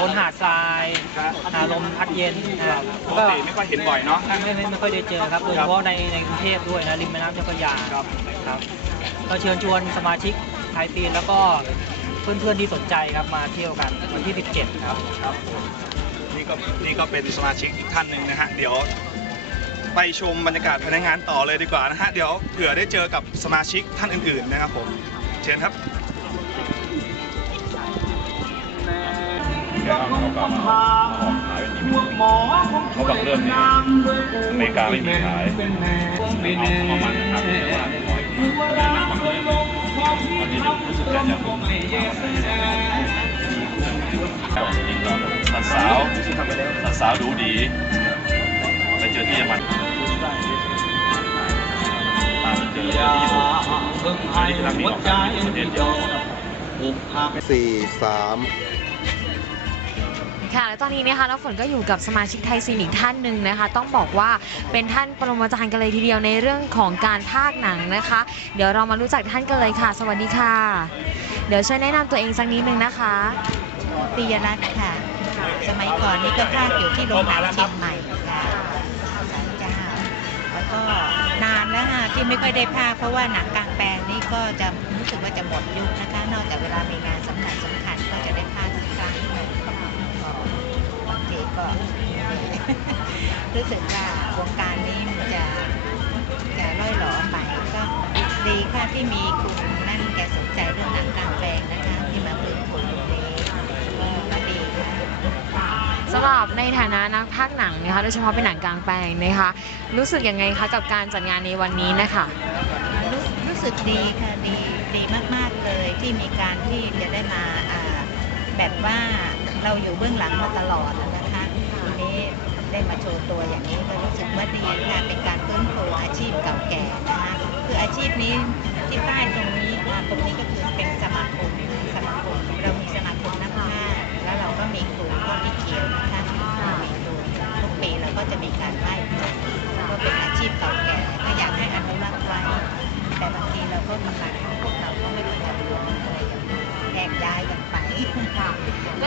ซนหาดทรายหาลมพัดเย็นนะครับปกติไม่ค่อยเห็นบ่อยเนาะไม่ไม่ไม่ค่อยได้เจอครับโดยเฉพาะในในกรุงเทพด้วยนะริมแม่น้ำเจ้าพระยาครับครับก็เชิญชวนสมาชิกไทยตีนแล้วก็เพื่อนๆที่สนใจครับมาเที่ยวกันวันที่ 17 ครับครับนี่ก็นี่ก็เป็นสมาชิกอีกท่านหนึ่งนะฮะเดี๋ยวไปชมบรรยากาศภายในงานต่อเลยดีกว่านะฮะ เดี๋ยวเผื่อได้เจอกับสมาชิกท่านอื่นๆนะครับผม เชิญครับ แกเอาเขาบมาอกขายเป็นที่เขาบางเรื่องนี่ยอเมริกาไม่มีขายเอาเอามันนะครับแต่ว่าน้อยแต่หนังบางเรื่องตอนนี้รู้สึกจะยังจริงๆก็สาวสาวดูดีไปเจอที่เยอรมันตามเจอที่ญี่ปุ่นอันนี้กำลังมีออกการที่ประเทศเดียวสี่สาม ค่ะและตอนนี้นะคะน้ำฝนก็อยู่กับสมาชิกไทยซีนอีกท่านหนึ่งนะคะ ต้องบอกว่าเป็นท่านปรมาจารย์กันเลยทีเดียวในเรื่องของการพากย์หนังนะคะ เดี๋ยวเรามารู้จักท่านกันเลยค่ะ สวัสดีค่ะ เดี๋ยวช่วยแนะนำตัวเองสักนิดนึงนะคะปิยรัตน์ค่ะ สมัยก่อนนี่ก็ภาคอยู่ที่โรงหนังเชียงใหม่ค่ะศาลเจ้าแล้วก็นานแล้วค่ะที่ไม่ค่อยได้ภาคเพราะว่าหนังกลางแปลงนี่ก็จะรู้สึกว่าจะหมดยุคนะคะ นอกจากเวลามีงานสำคัญสำคัญ รู้สึกว่าวงการนี้มันจะจะร่อยหลอไปก็ดีค่ะที่มีคุณนั่นแกสนใจเรื่องหนังกลางแปลงนะคะที่มาฟื้นฟูตรงนี้ก็ดีค่ะสำหรับในฐานะนักพากย์หนังนะคะโดยเฉพาะเป็นหนังกลางแปลงนะคะ รู้สึกยังไงคะกับการจัดงานในวันนี้นะคะรู้รู้สึกดีค่ะดีดีมากๆเลยที่มีการที่จะได้มาอ่าแบบว่าเราอยู่เบื้องหลังมาตลอดนะคะทีนี้ ได้มาโชว์ตัวอย่างนี้ก็รู้สึกว่าดีค่ะเป็นการฟื้นฟูอาชีพเก่าแก่นะคะคืออาชีพนี้ที่ป้ายตรงนี้ตรงนี้ก็คือเป็นสมาคมสมาคมเรามีสมาคมนักพาแล้วเราก็มีครูก็มีเขียวนะคะมีครูทุกปีเราก็จะมีการไหว้ครูก็เป็นอาชีพเก่าแก่ก็อยากให้อนุรักษ์ไว้ แต่บางทีเราก็มีการพวกเราก็ไม่ควรจะรวมอะไรอย่างนี้แยกย้ายกันไป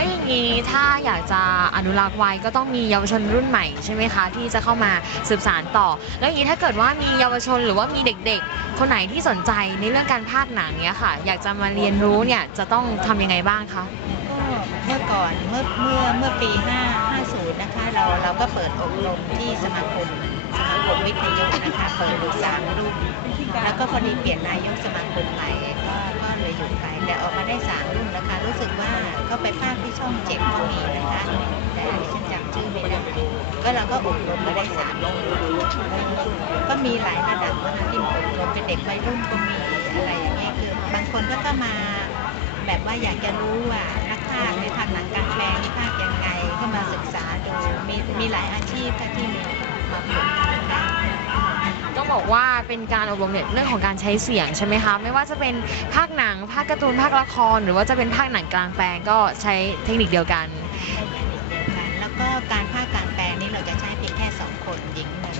แล้วอย่างนี้ถ้าอยากจะอนุรักษ์ไว้ก็ต้องมีเยาวชนรุ่นใหม่ใช่ไหมคะ ที่จะเข้ามาสืบสานต่อ แล้วอย่างนี้ถ้าเกิดว่ามีเยาวชนหรือว่ามีเด็กๆ คนไหนที่สนใจในเรื่องการภาคหนังเนี้ยค่ะ อยากจะมาเรียนรู้เนี่ยจะต้องทำยังไงบ้างคะ เมื่อก่อนเมื่อเมื่อเมื่อปี 5 50 นะคะ เราเราก็เปิดอบรมที่สมาคมสมาคมวิทยุนะคะเปิดดูสามรุ่นแล้วก็พอดีเปลี่ยนนายกสมาคมใหม่ก็ก็เลยหยุดไปแต่ออกมาได้สามรุ่นนะคะ รู้สึกว่าเขาไปภาคที่ช่องเจ็ดก็มีนะคะแต่อันนี้ฉันจำชื่อไม่ได้ก็เราก็อบรมมาได้สามรุ่นก็มีหลายระดับนะคะที่มาอบรมเป็นเด็กวัยรุ่นก็มีอะไรอย่างเงี้ยคือบางคนก็ก็มาแบบว่าอยากจะรู้ว่าาคในทางหนังกลารแปลงภาคยังไงก็มาศึกษาดูมีมีหลายอาชีพค่ะที่มีมาฝึกนะคะต้องบอกว่าเป็นการอบรมเนี่ยเรื่องของการใช้เสียงใช่ไหมคะ ไม่ว่าจะเป็นภาคหนัง ภาคการ์ตูน ภาคละคร หรือว่าจะเป็นภาคหนังกลางแปลงก็ใช้เทคนิคเดียวกัน แล้วก็การภาคกลารแปลงนี่เราจะใช้เพียงแค่สองคนหญิงหนึ่ง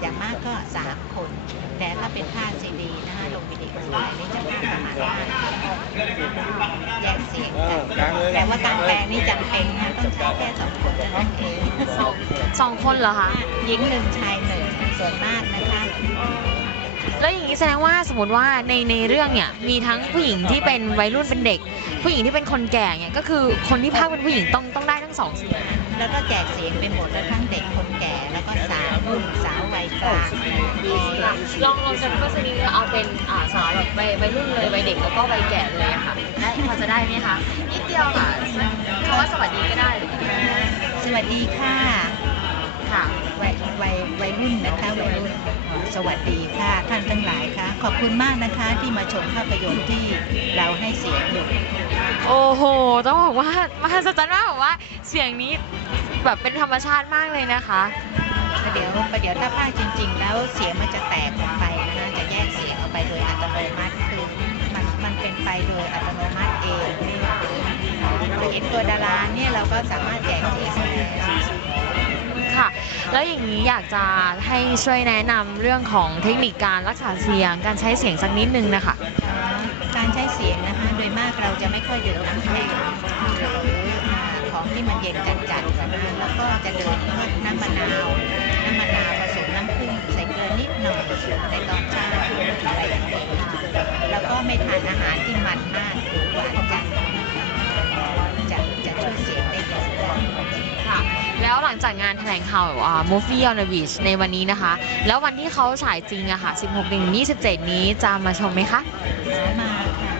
อย่างมากก็สามคน แต่ถ้าเป็นภาคซีดี แยกเสียงกันแต่ว่าการแปลงนี่จำเป็นนะต้องใช้แค่สองคนเท่านั้นเองสองสองคนเหรอคะหญิงหนึ่งชายหนึ่งส่วนมากนะคะ แล้วอย่างนี้แสดงว่าสมมติว่าในในเรื่องเนี่ยมีทั้งผู้หญิงที่เป็นวัยรุ่นเป็นเด็ก ผู้หญิงที่เป็นคนแก่เนี่ยก็คือคนที่พากย์เป็นผู้หญิงต้องต้องได้ทั้งสองเสียงแล้วก็แจกเสียงไปหมดแล้วทั้งเด็กคนแก่แล้วก็สาวรุ่นสาววัยกลางลองลองจะก็จะนี้เอาเป็นอ่าสาวแบบวัยวัยรุ่นเลยวัยเด็กแล้วก็วัยแก่เลยอะค่ะได้พอจะได้ไหมคะนิดเดียวค่ะคำว่าสวัสดีก็ได้ สวัสดีค่ะค่ะ สวัสดีค่ะท่านทั้งหลายค่ะ ขอบคุณมากนะคะที่มาชมภาพยนตร์ที่เราให้เสียงอยู่โอ้โห ต้องบอกว่ามหัศจรรย์มากบอกว่าเสียงนี้แบบเป็นธรรมชาติมากเลยนะคะประเดี๋ยวประเดี๋ยวถ้าภาคจริง ๆ แล้วเสียงมันจะแตกออกไปนะคะจะแยกเสียงออกไปโดยอัตโนมัติคือมันมันเป็นไปโดยอัตโนมัติเองเราเห็นตัวดาราเนี่ยเราก็สามารถแจกเสียงได้ ค่ะ แล้วอย่างนี้อยากจะให้ช่วยแนะนำเรื่องของเทคนิคการรักษาเสียง การใช้เสียงสักนิดนึงนะคะ การใช้เสียงนะคะ โดยมากเราจะไม่ค่อยเดื่มน้ำแข็งหรือย็นจัดๆนะคะแล้วก็จะดื่มด้วยน้ำมะนาวน้ำมะนาวผสมน้ำผึ้งใส่เกลือนิดหน่อยในตอนเช้าอะไรอย่างนี้ค่ะแล้วก็ไม่ทานอาหารที่มันมาก ล้วหลังจากงานแถลงข่าวอ่า Movie on the Beach ในวันนี้นะคะ แล้ววันที่เขาฉายจริงอะค่ะ 16ถึง27 นี้จะมาชมไหมคะมาค่ะ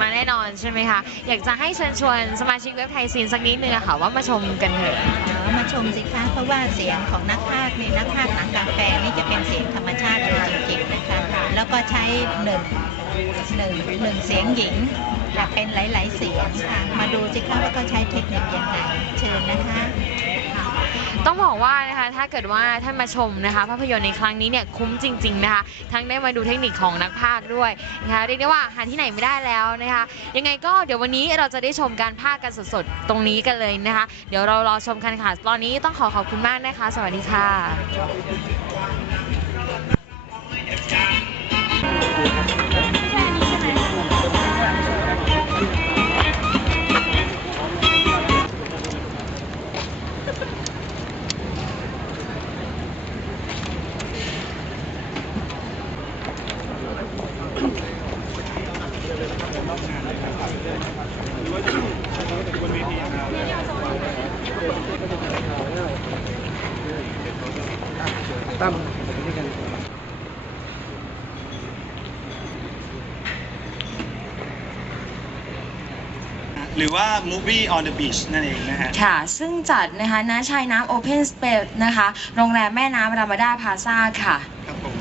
มาแน่นอนใช่ไหมคะ อยากจะให้เชิญชวนสมาชิกเว็บไทยซีนสักนิดนึงอะค่ะว่ามาชมกันเถอะเอามาชมสิคะเพราะว่าเสียงของนักพากย์ในนักพากย์หนังกลางแปลงนี่จะเป็นเสียงธรรมชาติเลยจริงๆนะคะแล้วก็ใช้หนึ่งหนึ่งหนึ่งเสียงหญิงค่ะเป็นหลาย ๆ เสียงค่ะมาดูสิคะว่าเขาใช้เทคนิคยังไงเชิญนะคะ ต้องบอกว่านะคะถ้าเกิดว่าท่านมาชมนะคะภาพยนตร์ในครั้งนี้เนี่ยคุ้มจริง ๆนะคะ ทั้งได้มาดูเทคนิคของนักพากย์ด้วยนะคะเรียกได้ว่าหาที่ไหนไม่ได้แล้วนะคะ ยังไงก็เดี๋ยววันนี้เราจะได้ชมการพากย์กันสดๆ ตรงนี้กันเลยนะคะ เดี๋ยวเรารอชมกันค่ะตอนนี้ต้องขอขอบคุณมากนะคะ สวัสดีค่ะ หรือว่า movie on the beach นั่นเองนะฮะ ค่ะ ซึ่งจัดนะคะณชายน้ำ Open Space นะคะ โรงแรมแม่น้ำรามาดาพาซาค่ะ ครับผม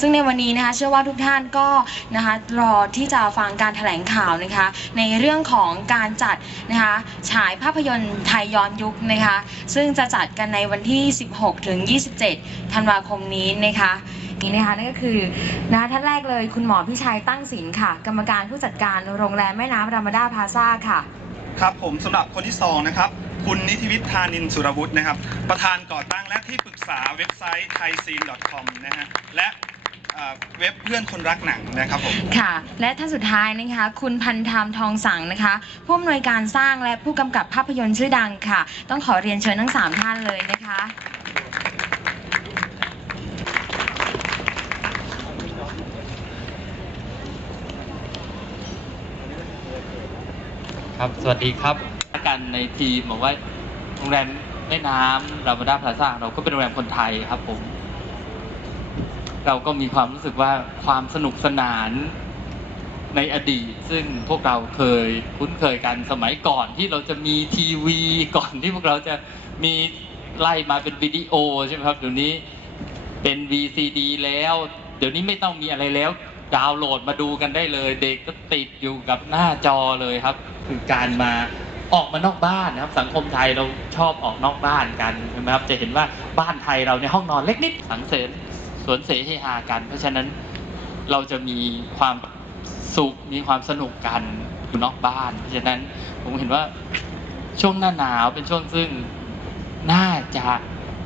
ซึ่งในวันนี้นะคะเชื่อว่าทุกท่านก็นะคะรอที่จะฟังการแถลงข่าวนะคะ ในเรื่องของการจัดนะคะฉายภาพยนตร์ไทยย้อนยุคนะคะ ซึ่งจะจัดกันในวันที่ 16 ถึง 27 ธันวาคมนี้นะคะนี่นะคะนั่นก็คือนะคะท่านแรกเลยคุณหมอพิชัยตั้งศิลป์ค่ะ กรรมการผู้จัดการโรงแรมแม่น้ำรามาดาพาซาค่ะ ครับผมสำหรับคนที่สองนะครับคุณนิติวิทย์ธานินสุรวุฒินะครับ ประธานก่อตั้งและที่ปรึกษาเว็บไซต์ thaiscene.com นะฮะและเอ่อเว็บเพื่อนคนรักหนังนะครับผมค่ะ และท่านสุดท้ายนะคะ คุณพันธามทองสังนะคะ ผู้อำนวยการสร้างและผู้กำกับภาพยนตร์ชื่อดังค่ะ ต้องขอเรียนเชิญทั้ง 3 ท่านเลยนะคะ ครับ สวัสดีครับกันในทีมบอกว่าโรงแรมแม่น้ำรามาดาพลาซ่าเราก็เป็นโรงแรมคนไทยครับผม เราก็มีความรู้สึกว่าความสนุกสนานในอดีต ซึ่งพวกเราเคยคุ้นเคยกันสมัยก่อนที่เราจะมีทีวี ก่อนที่พวกเราจะมีไล่มาเป็นวิดีโอใช่ไหมครับเดี๋ยวนี้เป็น VCD แล้ว เดี๋ยวนี้ไม่ต้องมีอะไรแล้ว ดาวน์โหลดมาดูกันได้เลย เด็กก็ติดอยู่กับหน้าจอเลยครับ คือการมาออกมานอกบ้านนะครับ สังคมไทยเราชอบออกนอกบ้านกันใช่ไหมครับจะเห็นว่าบ้านไทยเราในห้องนอนเล็กนิดสังเสริญสวนเสเฮฮากัน เพราะฉะนั้นเราจะมีความสุขมีความสนุกกันอยู่นอกบ้านเพราะฉะนั้นผมเห็นว่าช่วงหน้าหนาวเป็นช่วงซึ่งน่าจะ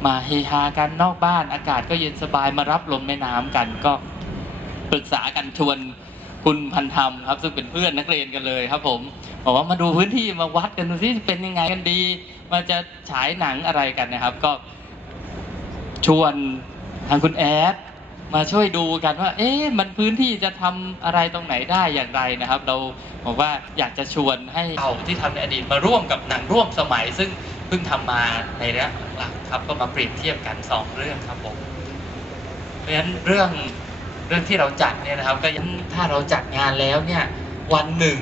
มาเฮฮากันนอกบ้านอากาศก็เย็นสบายมารับลมแม่น้ำกันก็ ปรึกษากันชวนคุณพันธรรมครับ ซึ่งเป็นเพื่อนนักเรียนกันเลยครับ ผมบอกว่ามาดูพื้นที่มาวัดกันดูที่เป็นยังไงกันดีมาจะฉายหนังอะไรกันนะครับ ก็ชวนทางคุณแอดมาช่วยดูกันว่า เอ๊ะมันพื้นที่จะทำอะไรตรงไหนได้อย่างไรนะครับ เราบอกว่าอยากจะชวนให้เราที่ทำในอดีตมาร่วมกับหนังร่วมสมัย ซึ่งเพิ่งทำมาในระยะหลังครับ ก็มาเปรียบเทียบกันสองเรื่องครับผมเพราะฉะนั้นเรื่อง เรื่องที่เราจัดเนี่ยนะครับ ก็ยังถ้าเราจัดงานแล้วเนี่ยวันหนึ่ง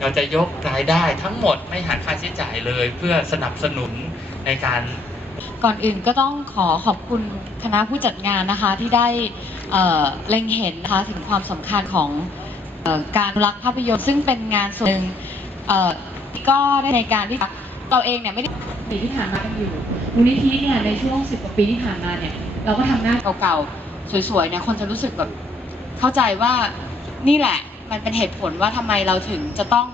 เราจะยกรายได้ทั้งหมดไม่หักค่าใช้จ่ายเลย เพื่อสนับสนุนในการ ก่อนอื่นก็ต้องขอขอบคุณคณะผู้จัดงานนะคะที่ได้เอ่อเล็งเห็นนะคะถึงความสำคัญของเอ่อการอนุรักษ์ภาพยนตร์ซึ่งเป็นงานส่วนหนึ่งเอ่อก็ได้ในการที่เราเองเนี่ยไม่ได้ปีที่ผ่านมากันอยู่มูลนิธิเนี่ยในช่วงสิบกว่าปีที่ผ่านมาเนี่ยเราก็ทำหน้าเก่าๆ สวยๆเนี่ยคนจะรู้สึกแบบเข้าใจว่านี่แหละ มันเป็นเหตุผลว่าทำไมเราถึงจะต้อง